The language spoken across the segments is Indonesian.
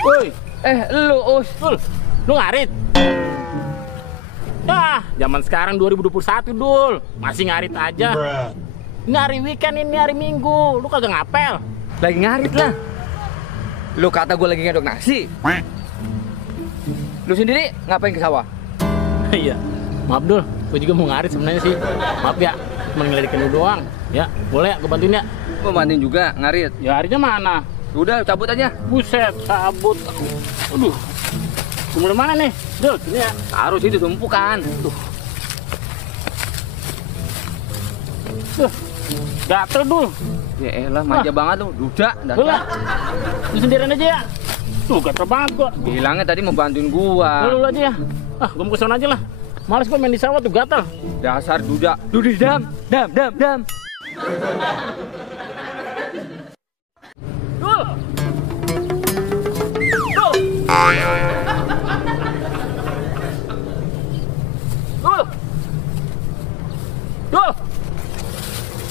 Woi, lu ngarit? Dah, zaman sekarang 2021, Dul. Masih ngarit aja. Ini hari weekend, ini hari Minggu. Lu kagak ngapel? Lagi ngarit lah. Lu kata gue lagi ngaduk nasi. Lu sendiri ngapain ke sawah? Iya, maaf Dul. Gue juga mau ngarit sebenarnya sih. Maaf ya, cuma ngelidikin lu doang. Ya, boleh ya gue bantuin ya? Gue bantuin juga ngarit. Ya harinya mana? Udah, cabut aja. Buset, cabut. Aduh. Kumul mana nih? Dul, ini ya. Harus itu tumpukan. Gatel, Dul. Ya elah, manja banget lu. Duda, dasar. Lu sendirian aja ya. Tuh, gatel banget gua. Bilangnya tadi mau bantuin gua. Lu aja ya. Ah, gua mau kesana aja lah. Males gua main di sawah tuh, gatel. Dasar duda. Dudi dam. Dul.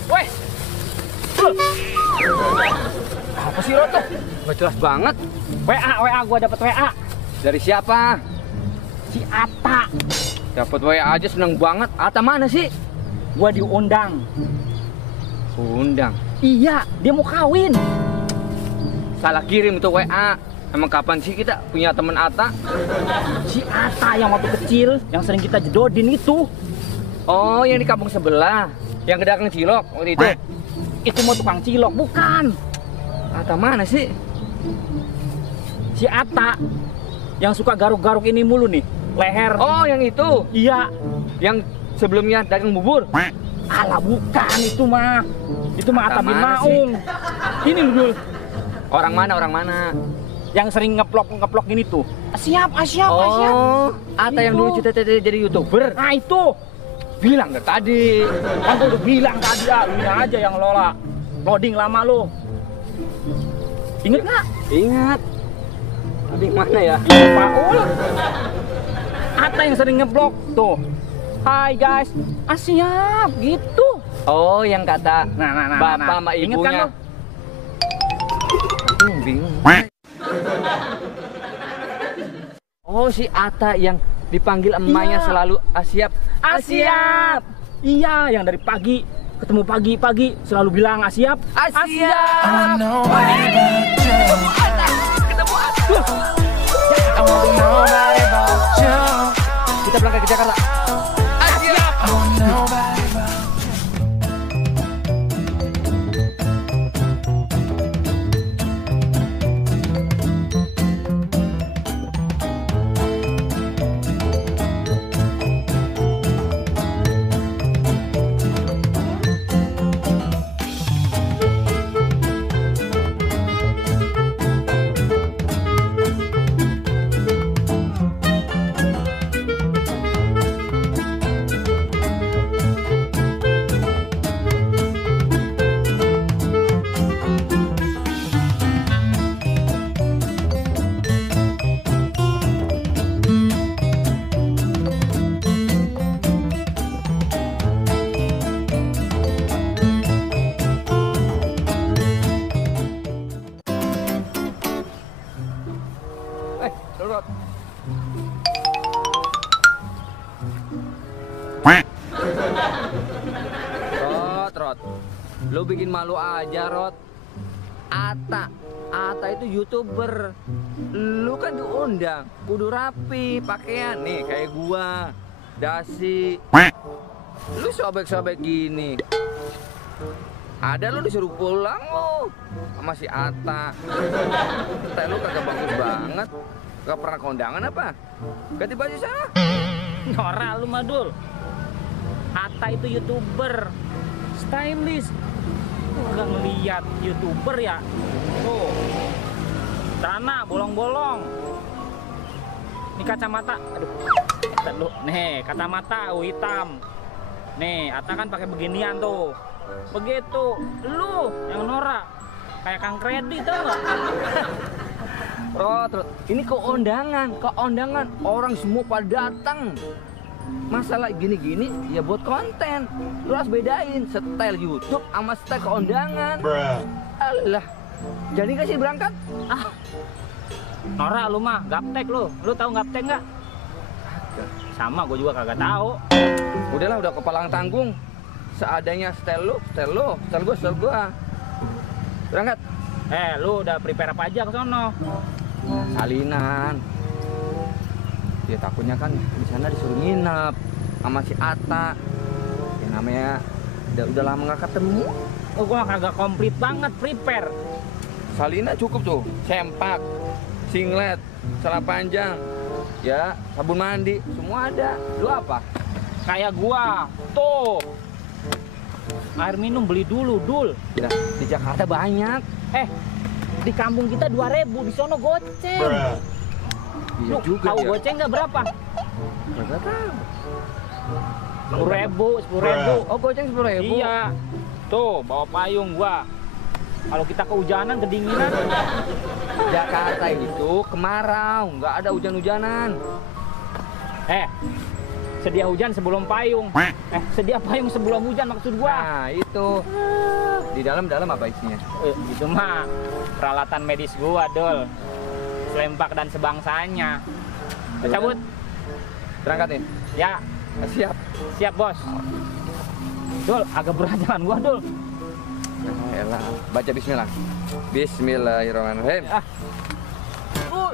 Woi. Apa sih Roto? Gak jelas banget. WA gua dapat WA. Dari siapa? Si Ata. Dapat WA aja seneng banget. Ata mana sih? Gua diundang. Undang? Iya, dia mau kawin. Salah kirim itu WA. Emang kapan sih kita punya temen Ata? Si Ata yang waktu kecil, yang sering kita jedodin itu. Oh, yang di kampung sebelah. Yang kedagang cilok waktu itu. Itu mau tukang cilok, bukan. Ata mana sih? Si Ata yang suka garuk-garuk ini mulu nih, leher. Oh, yang itu? Iya. Yang sebelumnya dagang bubur? Alah, bukan itu mah. Itu mah Ata bin Maung. Ini Dul. Orang mana? Yang sering ngeplok ini tuh. Siap. Oh, Ata yang dulu cita-cita jadi YouTuber. Nah, itu. Bilang dari tadi. Kan gua udah bilang tadi ya, ini aja yang lola. Loading lama lo. Ingat nggak? Ingat. Tapi mana ya? Paul. Ata yang sering ngeblok tuh. Hai guys, siap gitu. Oh, yang kata bapak sama ibunya. Ingat kan lo? Bingung. Oh, si Ata yang dipanggil emaknya selalu Asiap. Asiap. Iya, yang dari pagi ketemu pagi selalu bilang Asiap. Kita berangkat ke Jakarta. Rot, lu bikin malu aja, Rot. Ata itu YouTuber. Lu kan diundang, kudu rapi pakaian nih kayak gua. Dasi. Lu sobek-sobek gini. Ada lu disuruh pulang lu sama si Ata. Teh lu kagak bagus banget. Gak pernah kondangan apa? Ganti baju sana. Norak lu Madul. Ata itu YouTuber. Stylish. Udah ngeliat YouTuber ya. Tuh. Celana bolong-bolong. Ini kacamata. Aduh. Nih, kacamata hitam. Nih, Ata kan pakai beginian tuh. Begitu. Lu yang norak. Kayak Kang Kredi tau gak? Rot, ini keundangan. Orang semua pada datang. masalah gini-gini ya buat konten. Lu harus bedain style YouTube sama style keundangan. Alah, jadi gak sih berangkat? Nora lu mah gaptek lu. Lu tahu gaptek nggak? Sama, gue juga kagak tahu. Udahlah, udah kepalang tanggung. Seadanya style lu, style gua. Berangkat. Lu udah prepare apa aja ke sono? Salinan. Ya takutnya kan di sana disuruh nginep sama si Ata. Ya namanya udah lama nggak ketemu. Oh, gua kagak komplit banget prepare. Salina cukup tuh, sempak, singlet, celana panjang, ya sabun mandi, semua ada. Lu apa? Kayak gua. Tuh. Air minum beli dulu, Dul. Ya, di Jakarta banyak. Di kampung kita 2.000, di sono goceng. Iya Lu juga tahu ya. goceng nggak berapa? Nggak tahu. 10.000. Oh, goceng 10.000. Iya. Tuh, bawa payung gua. Kalau kita kehujanan, kedinginan. Jakarta itu kemarau, nggak ada hujan-hujanan. Sedia hujan sebelum payung. Sedia payung sebelum hujan maksud gua. Nah, itu. Di dalam apa isinya? Itu mah peralatan medis gua, Dul. Selempak dan sebangsanya. Cabut. Berangkat nih. Ya, Siap. siap, Bos. Dul, agak berat jalan gua, Dul. Elah, baca bismillah. Bismillahirrahmanirrahim. Dul.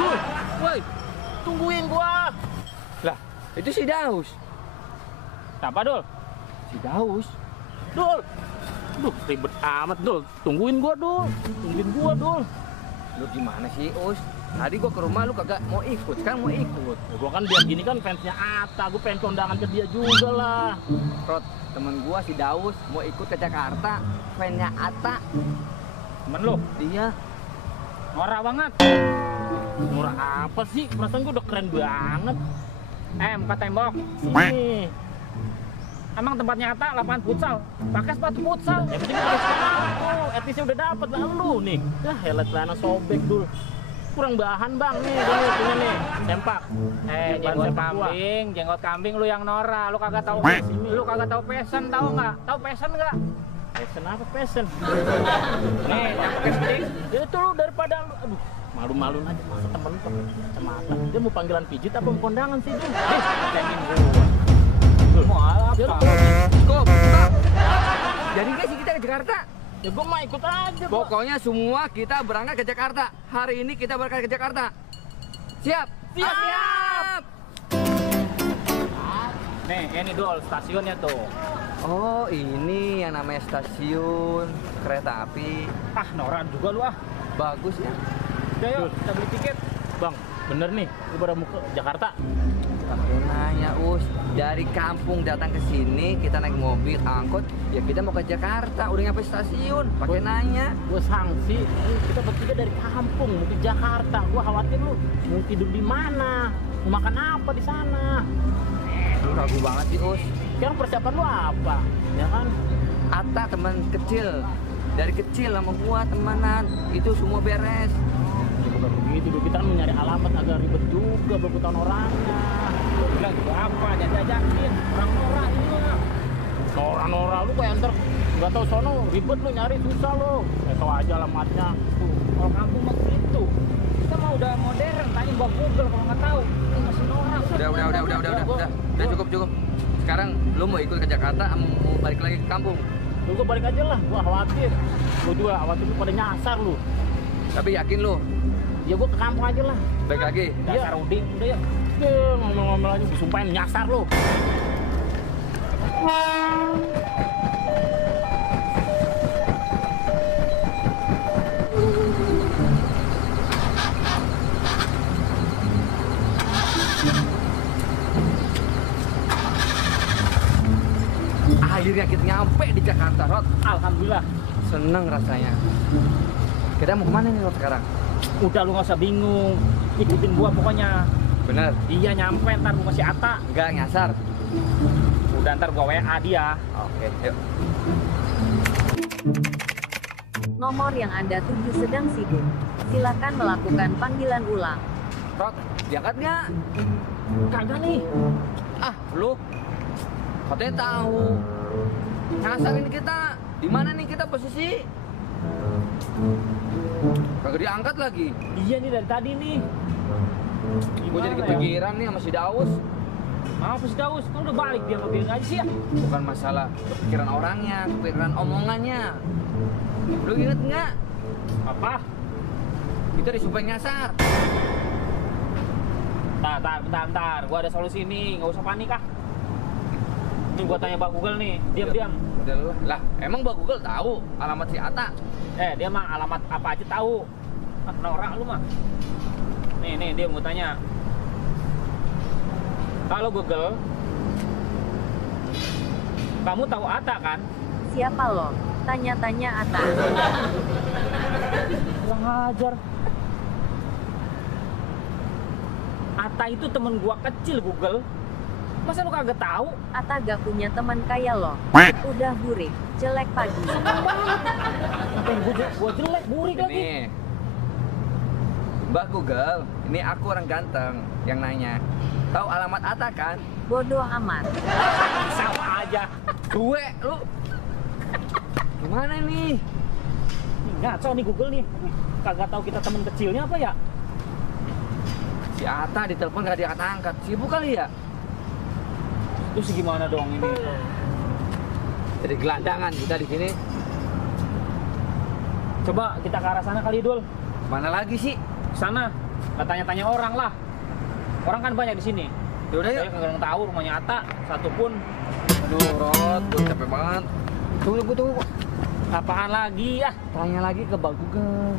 Dul, woi, tungguin gua. Lah, itu si Daus. Apa, Dul? Si Daus. Dul. Duh, ribet amat, Dul. Tungguin gua, Dul. Dul. Lu gimana sih, Us? Tadi gua ke rumah lu kagak mau ikut, sekarang mau ikut. Gua kan biar gini kan fansnya Atta, gua pengen kondangan ke dia juga lah. Rod, temen gua si Daus mau ikut ke Jakarta, fansnya Atta. Temen lu, Iya. norak banget. Murah apa sih? Perasaan gua udah keren banget. Muka tembok. Sini. Emang tempatnya Ata lapangan futsal. Pakai sepatu futsal. Yang penting udah sepatu, etisnya udah dapet lah lu nih. Yah, helat celana sobek dulu. Kurang bahan bang nih, gini punya nih, sempak. Jenggot kambing lu yang Nora. Lu kagak tahu lu kagak tahu fashion, tahu nggak? Tahu fashion nggak? Passion apa passion? Nih, yang pakai stick. Ya itu lu daripada lu, aduh, malu-maluin aja masa temen lu pakai kacamata. Dia mau panggilan pijit apa mau kondangan sih dia? Cengin gua. Mau apa? Stop. Jadi nggak sih kita ke Jakarta? Ya gua mah ikut aja. Gua. Pokoknya semua kita berangkat ke Jakarta. Hari ini kita berangkat ke Jakarta. Siap? Siap. Nih, ini Dul, stasiunnya tuh. Oh, ini yang namanya stasiun kereta api. Nora juga lu ah. Bagus ya. Udah yuk, kita beli tiket. Bang, bener nih, lu pada mau ke Jakarta. Pakai nanya, Us. Dari kampung datang ke sini, kita naik mobil, angkot, ya kita mau ke Jakarta. Udah nyampe stasiun, pakai nanya. Gue sanksi, kita bertiga dari kampung mau ke Jakarta. Gue khawatir lu mau tidur di mana, mau makan apa di sana. Lu ragu banget sih, Us. Sekarang persiapan lu apa? Ya kan? Atta teman kecil. Dari kecil sama gua temenan. Itu semua beres. Ya bukan begitu, dulu kita kan mau nyari alamat agak ribet juga, belum ketahuan orangnya. Bilang juga apa, jajakin. Orang Nora ini mah. Nora lu kayak ntar nggak tahu sono ribet lu nyari susah lu. Tahu aja alamatnya. Tuh, kalau kampung mah gitu. Kita mah udah modern, tanya bawa Google kalau nggak tahu. Masih Nora. Udah cukup. Sekarang lu mau ikut ke Jakarta, mau balik lagi ke kampung. Lu gua balik aja lah, gua khawatir. Gua juga khawatir lu pada nyasar lu. Tapi yakin lu Ya gua ke kampung aja lah. balik lagi? Dasar uding, udah yuk. Ngomong-ngomong aja, disumpahin nyasar lu. Akhirnya kita nyampe di Jakarta, Rod. Alhamdulillah. Seneng rasanya. Kita mau kemana nih, Rod, sekarang? Udah lu nggak usah bingung. Ikutin gua pokoknya. Bener? Iya nyampe, ntar gua masih Ata. Enggak nyasar. Udah ntar gua WA dia. Oke, yuk. Nomor yang Anda tuju sedang sibuk. Silakan melakukan panggilan ulang. Rod, diangkat nggak? Kagak nih. Ah, lu katanya tahu. Nyasarin kita. Di mana nih kita posisi? Kagak diangkat lagi. Iya nih dari tadi nih. Gue jadi Gimana ya? kepikiran nih sama si Daus. Apa sih Daus? Kan udah balik dia ngebiarin aja sih ya. Bukan masalah kepikiran orangnya, kepikiran omongannya. Lu inget nggak? Apa? Kita disumpah nyasar. Bentar. Gua ada solusi nih, nggak usah panik ah. Ini gua tanya Pak Google nih, diam. Udah lah, emang Mbak Google tahu alamat si Ata? Dia mah alamat apa aja tahu. Ah, norak lu mah. Nih, dia mau tanya. Kalau Google, kamu tahu Ata kan? Siapa lo? Tanya-tanya Ata. Kurang ajar. Ata itu temen gua kecil Google. Masa lu kagak tahu? Ata gak punya teman kaya lo. Udah burik, jelek pagi. Ngapain gua jelek, burik lagi. Ini Mbak Google, ini aku orang ganteng yang nanya. Tahu alamat Ata kan? Bodoh amat. Sama aja. Gue, lu gimana nih? Ngaco nih Google nih. Kagak tahu kita temen kecilnya apa ya? Si Ata ditelepon gak diangkat-angkat. Sibuk kali ya? Terus gimana dong ini? Jadi gelandangan kita di sini. Coba kita ke arah sana kali Dul. Mana lagi sih? Sana. Nggak tanya-tanya orang lah. Orang kan banyak di sini. Yaudah yuk. Saya kagak tahu rumahnya Ata satupun. Aduh, Rod, gue capek banget. Tunggu. Apaan lagi ya? Tanya lagi ke Mbak Google.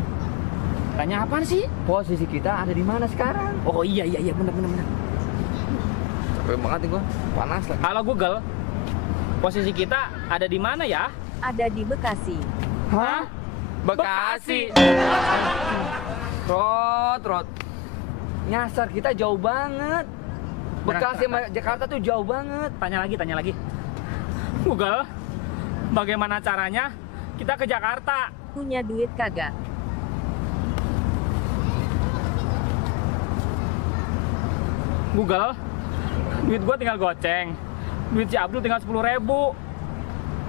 Tanya apaan sih? Posisi kita ada di mana sekarang? Oh iya benar. Capek banget nih gue, panas lagi. Halo Google. Posisi kita ada di mana ya? Ada di Bekasi. Hah? Bekasi. Rod. Nyasar kita jauh banget. Bekasi sama Jakarta tuh jauh banget. Tanya lagi. Google. Bagaimana caranya kita ke Jakarta? Punya duit kagak? Google. Duit gua tinggal goceng. Duit si Abdul tinggal 10.000.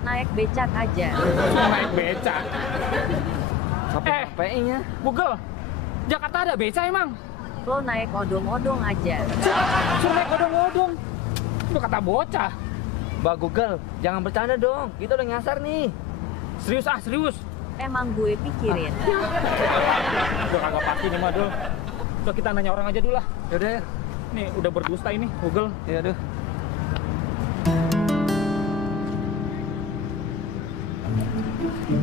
Naik becak aja. Naik beca. Capek-capeknya. Google. Jakarta ada beca emang? Lo naik odong-odong aja. Suruh naik odong-odong. Itu kata bocah. Mbak Google, jangan bercanda dong. Kita udah nyasar nih. Serius. Emang gue pikirin. Udah kagak pasti nih Madul. Coba kita nanya orang aja dulu lah. Yaudah ya. Nih udah berdusta ini Google. Ya aduh.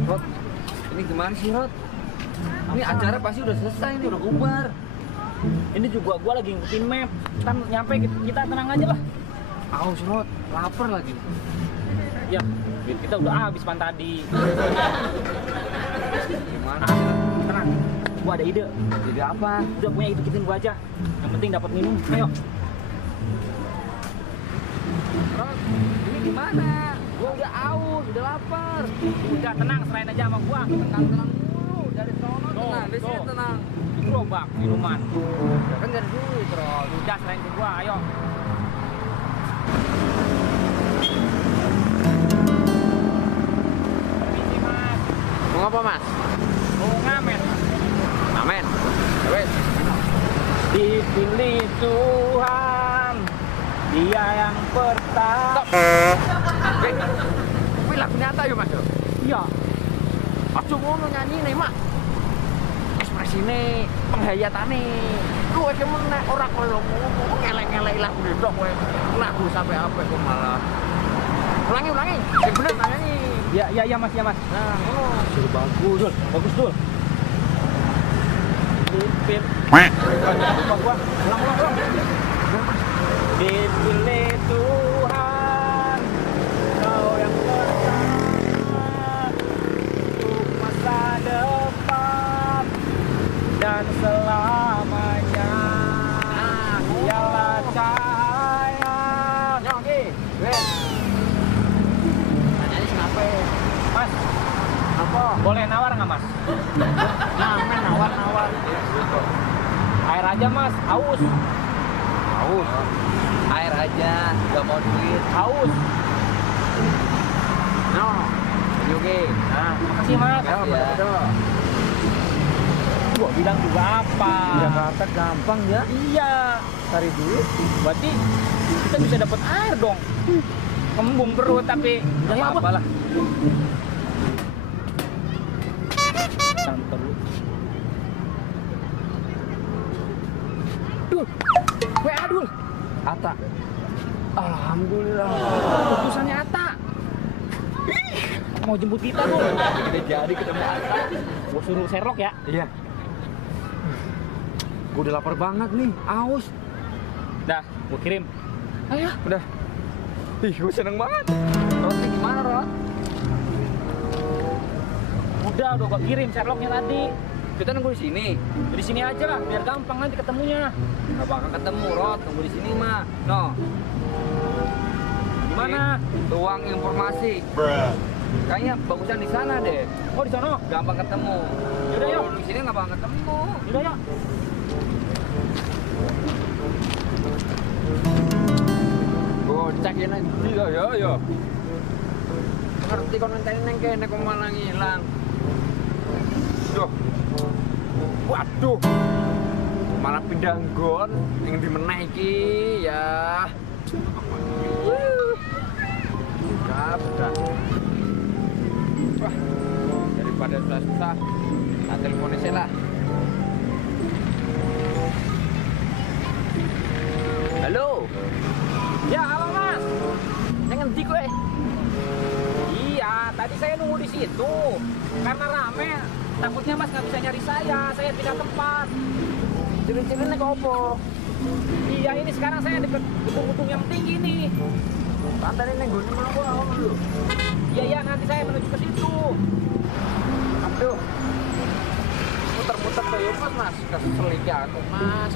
Rod, ini gimana sih Rod? Ini acara pasti udah selesai nih, udah bubar. Ini juga gua lagi ngikutin map. Kan nyampe kita tenang aja lah. Aus Rod, lapar lagi. Ya, duit kita udah habis pan tadi. Gimana? Tenang. Gua ada ide. Jadi apa? Udah punya ikutin gua aja. Yang penting dapat minum. Ayo. Rod, ini gimana? Gua udah aus, udah lapar. Udah tenang, serain aja sama gua. Tenang dulu, dari sono Tuh, tenang, di sini tuh. tenang. Itu gerobak minuman. Ya kan gak ada duit Rod. Udah serain ke gua, ayo. Permisi, Mas. Mau apa mas? Mau ngamen. Amin. Wes. Dipilih Tuhan, Dia yang pertama. Tapi lagu nyata yuk Mas. Iya. Aja ngono nyanyi nih Mak. Ekspresine, penghayatane. Lu aja meneh ora koyo ngomong ngelek-ngelek lagu ndok kowe. Lagu sampai apa kok malah. Ulangi. Sing bener nyanyi. Ya Mas. Nah, ngono. Bagus Dul. Dipilih. Lupa gua. Ulang. Dipilih Tuhan, Kau yang pertama untuk masa depan dan selamanya. Dialah cahaya. Oke. Wes. Nyanyi kenapa? Mas, Apa? boleh nawar nggak Mas? Ngamen nawar. Air aja aja mas, haus. Haus. Air aja, nggak mau duit. Haus. No. Oke. Nah, makasih mas. Ya. Gua bilang juga apa? Jakarta gampang ya. Iya. Cari duit. Berarti kita bisa dapat air dong. Kembung perut tapi udah ya Apa lah. Santer lu. Dul. WA Dul. Ata. Alhamdulillah. Putusannya Ata. Mau jemput kita Dul. Kita jadi ketemu Ata. Gua suruh Sherlock ya. Iya. Gue udah lapar banget nih, aus. Dah, gua kirim. Ayo, udah. Ih, gue seneng banget. Roti gimana, Rot? Udah gua kirim Sherlocknya tadi. Kita nunggu di sini. Di sini aja lah, biar gampang nanti ketemunya. Gak bakal ketemu, Rot. Tunggu di sini mah. No. Gimana? Tuang informasi. Kayaknya bagusan di sana deh. Oh di sana. Gampang ketemu. Yaudah yuk. Di sini nggak bakal ketemu. Yaudah yuk. Oh, cekin aja. Yo. Ngerti kon ngenteni neng kene kok malah ngilang. Duh. Waduh. Malah pindah nggon yang dimeneh iki ya. Udah. Wah, daripada susah-susah, tak telepon aja lah. Halo. Ya halo mas. Yang ngendi kowe? Iya, tadi saya nunggu di situ. Karena rame, takutnya mas nggak bisa nyari saya. Saya pindah tempat. Ciri-cirine kok opo? Iya ini sekarang saya deket gedung-gedung yang tinggi nih. Tantane ning gone mawon awon lho. Iya nanti saya menuju ke situ. Aduh. Muter-muter koyo Mas. Kesel iki aku, Mas.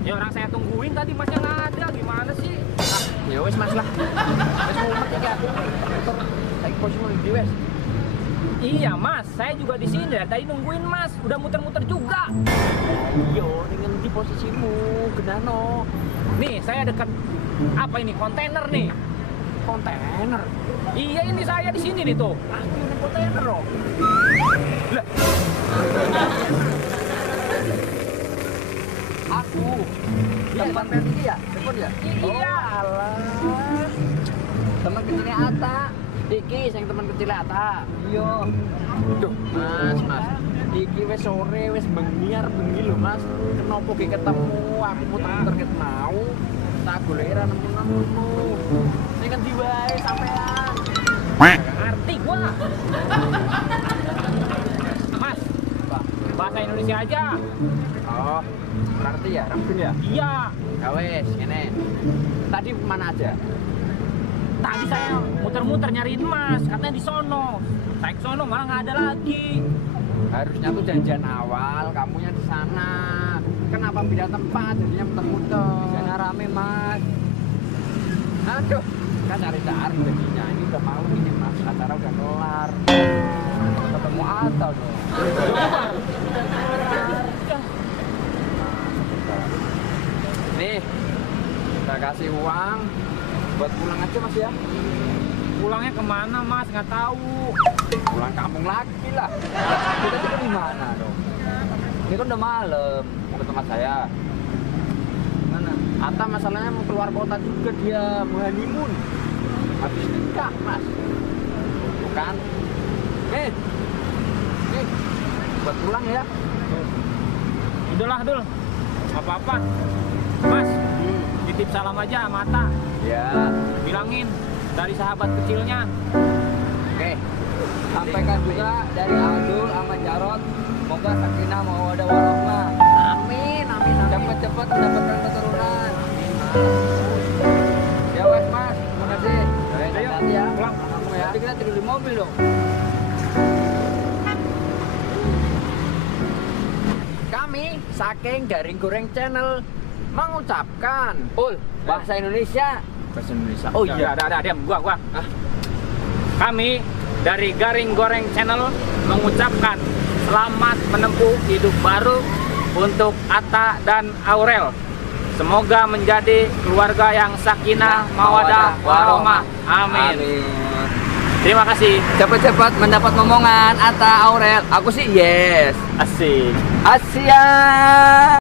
Ya orang saya tungguin tadi masnya nggak ada. Gimana sih? Ah, ya wis Mas lah. Wis mumet iki aku. Saiki posisi ndi wis? Iya mas, saya juga di sini dari tadi nungguin mas. Udah muter-muter juga. Iya, ning ngendi posisimu? Genano. Nih saya dekat apa ini kontainer nih. Kontainer. Iya ini saya di sini nih tuh. Pasti ini kontainer loh. Lah, Aku. Tempat ini ya? Telepon ya? iya. Alah. Teman kecilnya Ata. Iki sing teman kecilnya Ata. Iya. Duh, Mas. Iki wis sore, wis bengi lho, Mas. Kenapa ki ketemu? Aku muter-muter ket mau. Tak goleki ra nemu-nemu. Sing ngendi wae sampean? Ngerti gua. Mas, bahasa Indonesia aja. Oh, berarti ya, Rampin ya? Iya. Ya wes, ngene. Tadi kemana aja? Tadi saya muter-muter nyariin mas, katanya di sono. Saya ke sono malah nggak ada lagi. Harusnya tuh janjian awal, kamunya di sana. Kenapa pindah tempat? Jadinya muter-muter. Jangan rame, Mas. Aduh, kan cari-cari jadinya. Ini udah malam ini, Mas. Acara udah kelar. Ketemu Atta dong. Nih, kita kasih uang buat pulang aja, Mas ya. Pulangnya kemana mas? Nggak tahu. Pulang kampung lagi lah. Kita juga di mana dong? Ini kan udah malam, mau ke tempat saya. Mana? Atta masalahnya mau keluar kota juga dia, mau honeymoon. Habis nikah, Mas. Bukan? Nih, buat pulang ya. Udahlah Dul, nggak apa-apa. Mas, titip salam aja sama Atta. Ya, Bilangin dari sahabat kecilnya. oke. Sampaikan juga dari Abdul sama Jarot. Semoga sakinah mawaddah warahmah. Amin. Cepet-cepet mendapatkan keturunan. Ya wes Mas, terima kasih. Hati ya. Pulang. Kamu ya. Nanti kita tidur di mobil dong. Kami saking Garing Goreng Channel mengucapkan bahasa Indonesia. Bahasa Indonesia. Oh iya. Ada, diam. Gua. Kami dari Garing Goreng Channel mengucapkan selamat menempuh hidup baru untuk Atta dan Aurel. Semoga menjadi keluarga yang sakinah, mawadah, warohmah. Amin. Terima kasih. Cepat-cepat mendapat momongan Atta Aurel. Aku sih yes. Asik. Asia.